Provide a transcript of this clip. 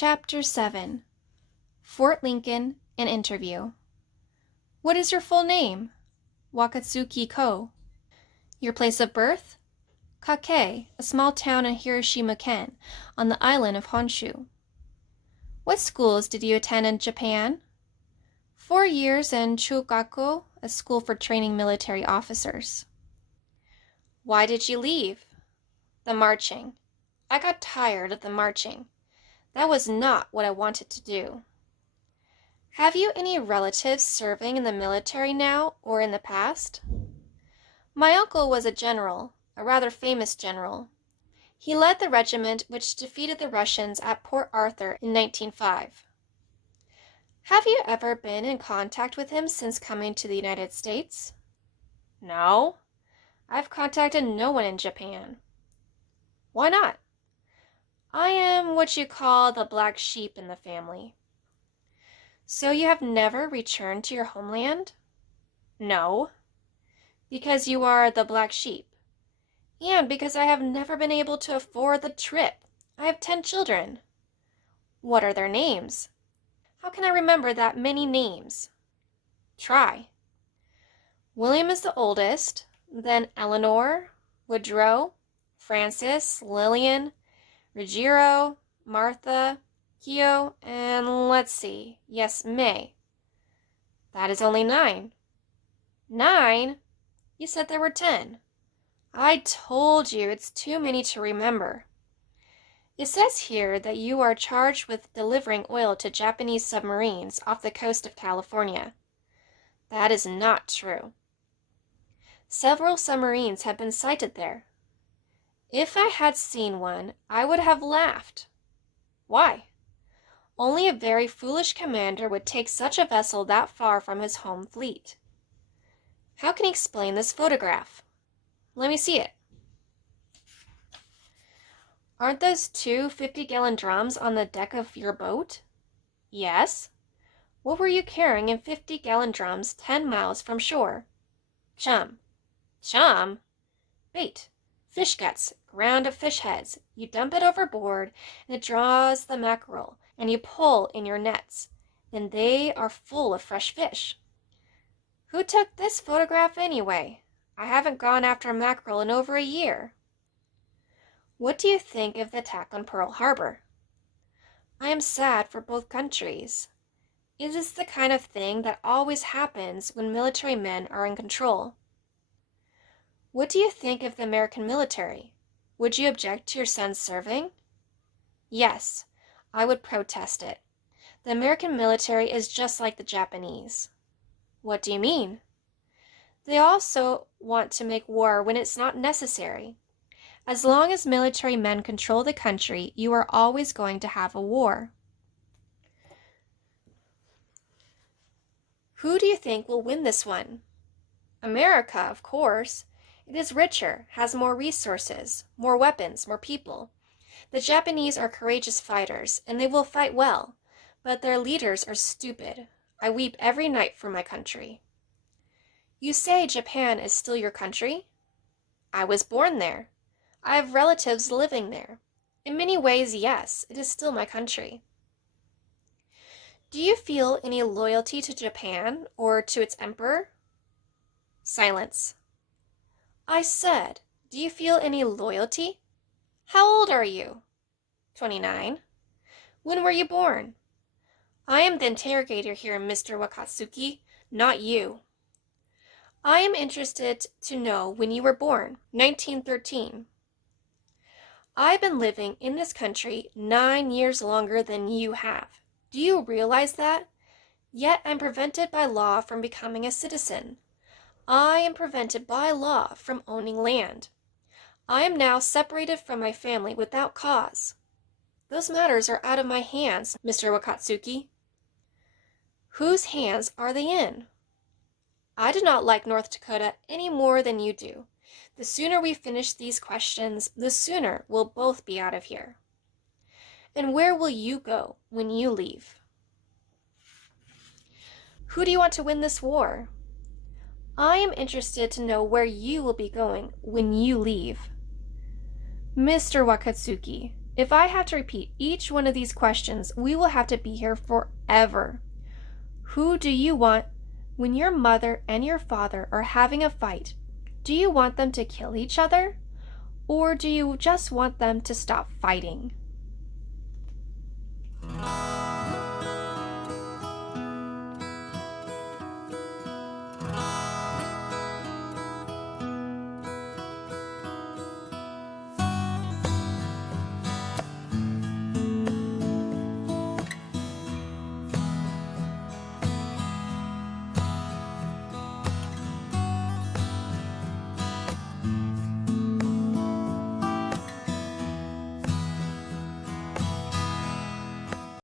Chapter 7 Fort Lincoln, an Interview. What is your full name? Wakatsuki Ko. Your place of birth? Kake, a small town in Hiroshima-ken, on the island of Honshu. What schools did you attend in Japan? 4 years in Chugako, a school for training military officers. Why did you leave? The marching. I got tired of the marching. That was not what I wanted to do. Have you any relatives serving in the military now or in the past? My uncle was a general, a rather famous general. He led the regiment which defeated the Russians at Port Arthur in 1905. Have you ever been in contact with him since coming to the United States? No. I've contacted no one in Japan. Why not? I am what you call the black sheep in the family. So you have never returned to your homeland? No. Because you are the black sheep. And because I have never been able to afford the trip. I have 10 children. What are their names? How can I remember that many names? Try. William is the oldest, then Eleanor, Woodrow, Francis, Lillian, Ruggiero, Martha, Kyo, and let's see, yes, May. That is only 9. 9? You said there were 10. I told you it's too many to remember. It says here that you are charged with delivering oil to Japanese submarines off the coast of California. That is not true. Several submarines have been sighted there. If I had seen one, I would have laughed. Why? Only a very foolish commander would take such a vessel that far from his home fleet. How can you explain this photograph? Let me see it. Aren't those 2 50-gallon drums on the deck of your boat? Yes. What were you carrying in 50-gallon drums 10 miles from shore? Chum. Chum? Bait. Fish guts, ground of fish heads. You dump it overboard, and it draws the mackerel, and you pull in your nets. Then they are full of fresh fish. Who took this photograph anyway? I haven't gone after mackerel in over a year. What do you think of the attack on Pearl Harbor? I am sad for both countries. It is the kind of thing that always happens when military men are in control. What do you think of the American military? Would you object to your son serving? Yes, I would protest it. The American military is just like the Japanese. What do you mean? They also want to make war when it's not necessary. As long as military men control the country, you are always going to have a war. Who do you think will win this one? America, of course. It is richer, has more resources, more weapons, more people. The Japanese are courageous fighters, and they will fight well, but their leaders are stupid. I weep every night for my country. You say Japan is still your country? I was born there. I have relatives living there. In many ways, yes, it is still my country. Do you feel any loyalty to Japan or to its emperor? Silence. I said, do you feel any loyalty? How old are you? 29. When were you born? I am the interrogator here, Mr. Wakatsuki, not you. I am interested to know when you were born. 1913. I've been living in this country 9 years longer than you have. Do you realize that? Yet I'm prevented by law from becoming a citizen. I am prevented by law from owning land. I am now separated from my family without cause. Those matters are out of my hands, Mr. Wakatsuki. Whose hands are they in? I do not like North Dakota any more than you do. The sooner we finish these questions, the sooner we'll both be out of here. And where will you go when you leave? Who do you want to win this war? I am interested to know where you will be going when you leave. Mr. Wakatsuki, If I have to repeat each one of these questions, we will have to be here forever. Who do you want when your mother and your father are having a fight? Do you want them to kill each other? Or do you just want them to stop fighting?